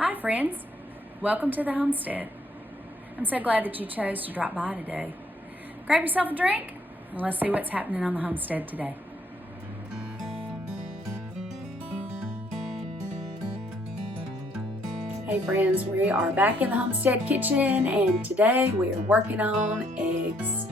Hi friends, welcome to the homestead. I'm so glad that you chose to drop by today. Grab yourself a drink and let's see what's happening on the homestead today. Hey friends, we are back in the homestead kitchen and today we are working on eggs.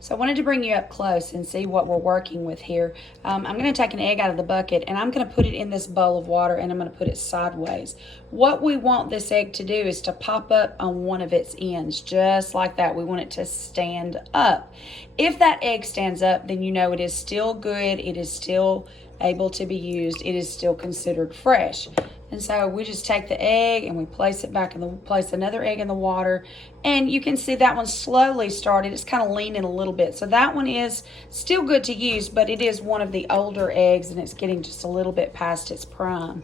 So I wanted to bring you up close and see what we're working with here. I'm going to take an egg out of the bucket and I'm going to put it in this bowl of water and I'm going to put it sideways. What we want this egg to do is to pop up on one of its ends, just like that. We want it to stand up. If that egg stands up, then you know it is still good. It is still able to be used. It is still considered fresh. And so we just take the egg and we place it back place another egg in the water. And you can see that one slowly started. It's kind of leaning a little bit. So that one is still good to use, but it is one of the older eggs and it's getting just a little bit past its prime.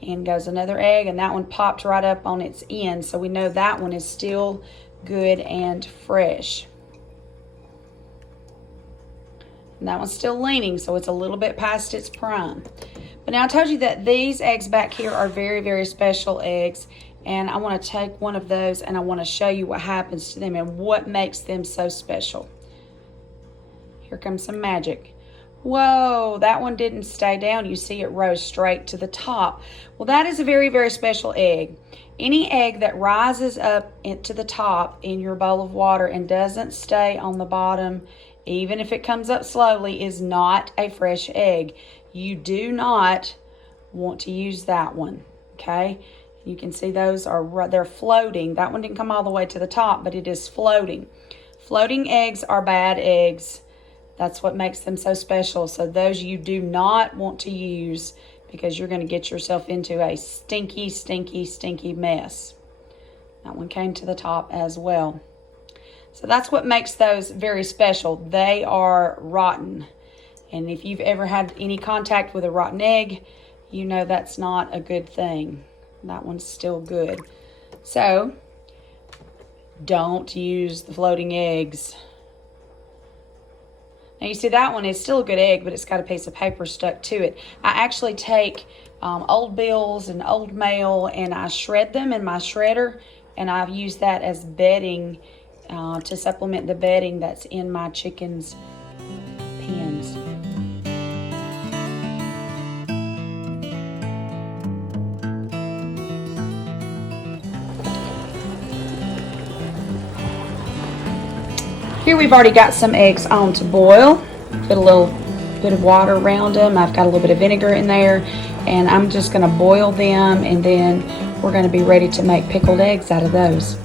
In goes another egg and that one popped right up on its end. So we know that one is still good and fresh. And that one's still leaning, so it's a little bit past its prime. But now I told you that these eggs back here are very, very special eggs. And I want to take one of those and I want to show you what happens to them and what makes them so special. Here comes some magic. Whoa, that one didn't stay down. You see it rose straight to the top. Well, that is a very, very special egg. Any egg that rises up to the top in your bowl of water and doesn't stay on the bottom, even if it comes up slowly, is not a fresh egg. You do not want to use that one, okay? You can see those they're floating. That one didn't come all the way to the top, but it is floating. Floating eggs are bad eggs. That's what makes them so special. So those you do not want to use because you're going to get yourself into a stinky, stinky, stinky mess. That one came to the top as well. So that's what makes those very special. They are rotten. And if you've ever had any contact with a rotten egg, you know that's not a good thing. That one's still good. So don't use the floating eggs. Now you see that one is still a good egg, but it's got a piece of paper stuck to it. I actually take old bills and old mail and I shred them in my shredder, and I've used that as bedding to supplement the bedding that's in my chickens' pens. Here we've already got some eggs on to boil. Put a little bit of water around them. I've got a little bit of vinegar in there, and I'm just going to boil them, and then we're going to be ready to make pickled eggs out of those.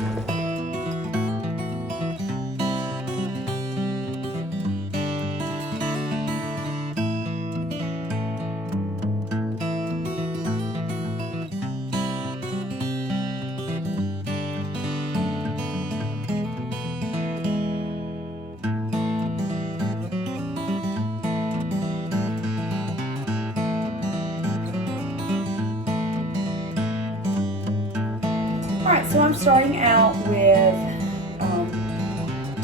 Alright, so I'm starting out with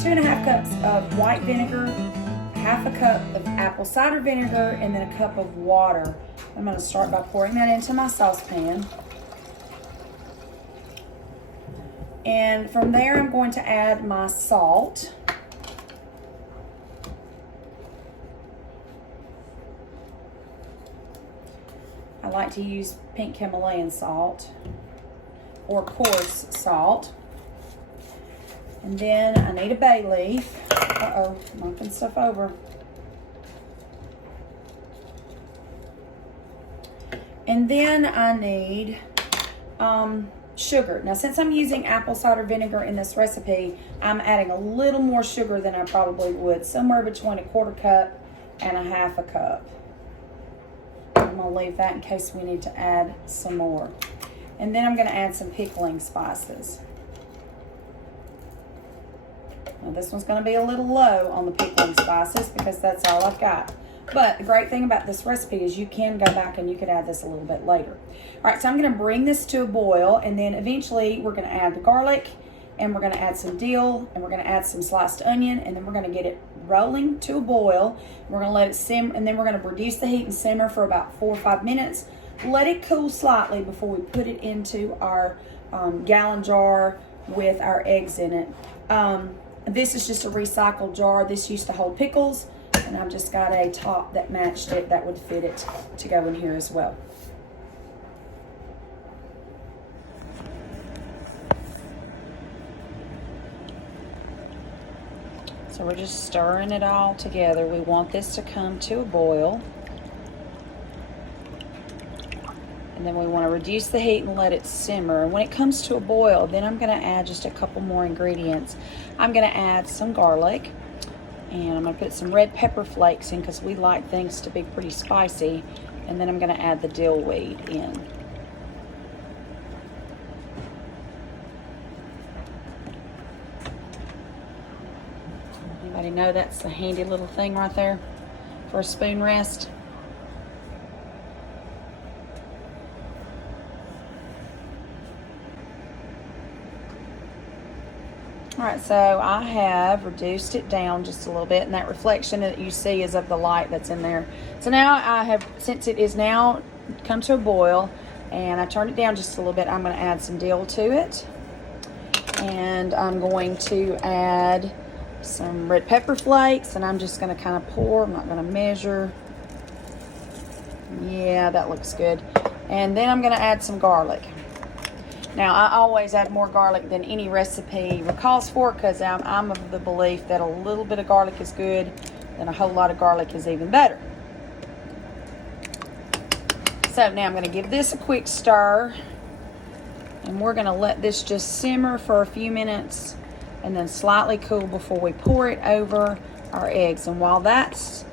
2.5 cups of white vinegar, half a cup of apple cider vinegar, and then a cup of water. I'm going to start by pouring that into my saucepan. And from there I'm going to add my salt. I like to use pink Himalayan salt or coarse salt. And then I need a bay leaf. Uh-oh, knocking stuff over. And then I need sugar. Now, since I'm using apple cider vinegar in this recipe, I'm adding a little more sugar than I probably would, somewhere between 1/4 cup and 1/2 cup. I'm gonna leave that in case we need to add some more. And then I'm going to add some pickling spices. Now this one's going to be a little low on the pickling spices because that's all I've got. But the great thing about this recipe is you can go back and you could add this a little bit later. All right, so I'm going to bring this to a boil, and then eventually we're going to add the garlic and we're going to add some dill, and we're going to add some sliced onion, and then we're going to get it rolling to a boil. We're going to let it simmer, and then we're going to reduce the heat and simmer for about 4 or 5 minutes. Let it cool slightly before we put it into our gallon jar with our eggs in it. This is just a recycled jar. This used to hold pickles, and I've just got a top that matched it that would fit it to go in here as well. So we're just stirring it all together. We want this to come to a boil. And then we want to reduce the heat and let it simmer. When it comes to a boil, then I'm going to add just a couple more ingredients. I'm going to add some garlic, and I'm going to put some red pepper flakes in because we like things to be pretty spicy. And then I'm going to add the dill weed in. Anybody know that's a handy little thing right there for a spoon rest? All right, so I have reduced it down just a little bit, and that reflection that you see is of the light that's in there. So now I have, since it is now come to a boil, and I turned it down just a little bit, I'm going to add some dill to it. And I'm going to add some red pepper flakes, and I'm just going to kind of pour. I'm not going to measure. Yeah, that looks good. And then I'm going to add some garlic. Now, I always add more garlic than any recipe calls for, because I'm of the belief that a little bit of garlic is good, and a whole lot of garlic is even better. So now I'm going to give this a quick stir, and we're going to let this just simmer for a few minutes and then slightly cool before we pour it over our eggs. And while that's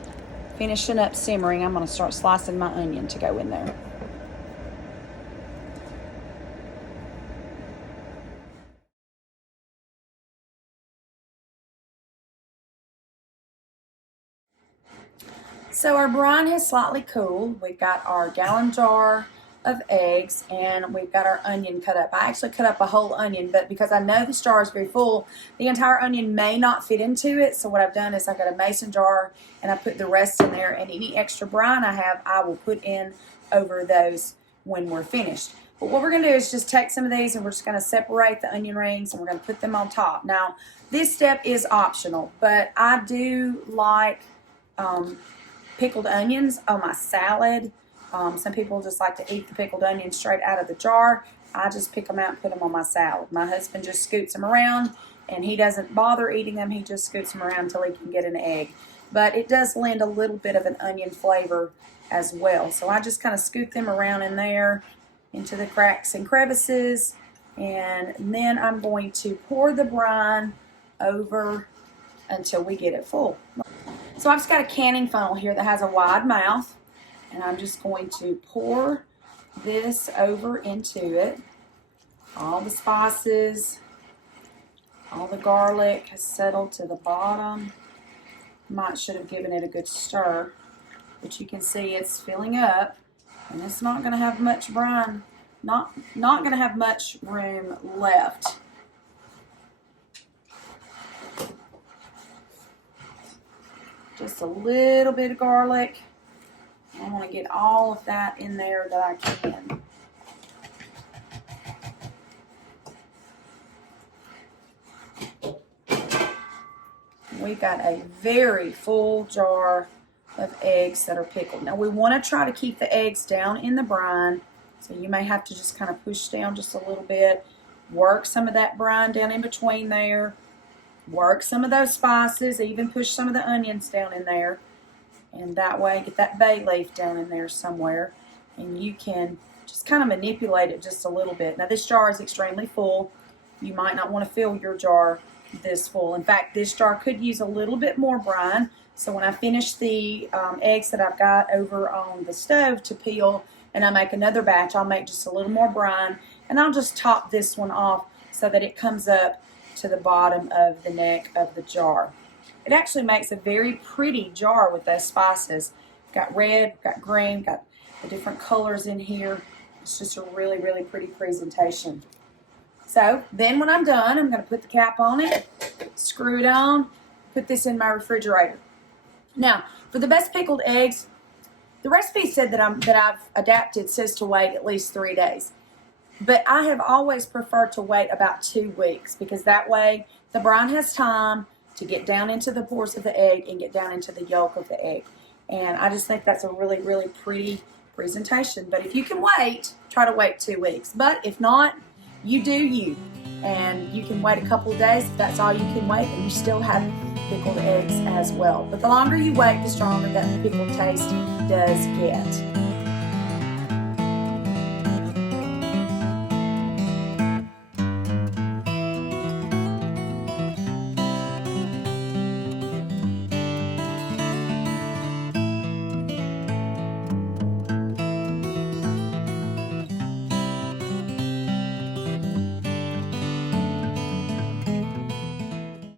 finishing up simmering, I'm going to start slicing my onion to go in there. So our brine has slightly cooled. We've got our gallon jar of eggs, and we've got our onion cut up. I actually cut up a whole onion, but because I know this jar is very full, the entire onion may not fit into it. So what I've done is I've got a mason jar, and I put the rest in there, and any extra brine I have, I will put in over those when we're finished. But what we're going to do is just take some of these, and we're just going to separate the onion rings, and we're going to put them on top. Now, this step is optional, but I do like pickled onions on my salad. Some people just like to eat the pickled onions straight out of the jar. I just pick them out and put them on my salad. My husband just scoots them around, and he doesn't bother eating them. He just scoots them around until he can get an egg. But it does lend a little bit of an onion flavor as well. So I just kind of scoot them around in there into the cracks and crevices, and then I'm going to pour the brine over until we get it full. So I've just got a canning funnel here that has a wide mouth, and I'm just going to pour this over into it. All the spices, all the garlic has settled to the bottom. Should have given it a good stir, but you can see it's filling up, and it's not going to have much brine, not going to have much room left. Just a little bit of garlic. I want to get all of that in there that I can. We've got a very full jar of eggs that are pickled. Now we want to try to keep the eggs down in the brine, so you may have to just kind of push down just a little bit. Work some of that brine down in between there. Work some of those spices, even push some of the onions down in there. And that way, get that bay leaf down in there somewhere. And you can just kind of manipulate it just a little bit. Now, this jar is extremely full. You might not want to fill your jar this full. In fact, this jar could use a little bit more brine. So when I finish the eggs that I've got over on the stove to peel, and I make another batch, I'll make just a little more brine. And I'll just top this one off so that it comes up to the bottom of the neck of the jar. It actually makes a very pretty jar with those spices. Got red, got green, got the different colors in here. It's just a really, really pretty presentation. So then when I'm done, I'm going to put the cap on it, screw it on, put this in my refrigerator. Now, for the best pickled eggs, the recipe said that I've adapted says to wait at least 3 days. But I have always preferred to wait about 2 weeks because that way the brine has time to get down into the pores of the egg and get down into the yolk of the egg. And I just think that's a really, really pretty presentation. But if you can wait, try to wait 2 weeks. But if not, you do you. And you can wait a couple of days if that's all you can wait, and you still have pickled eggs as well. But the longer you wait, the stronger that pickle taste does get.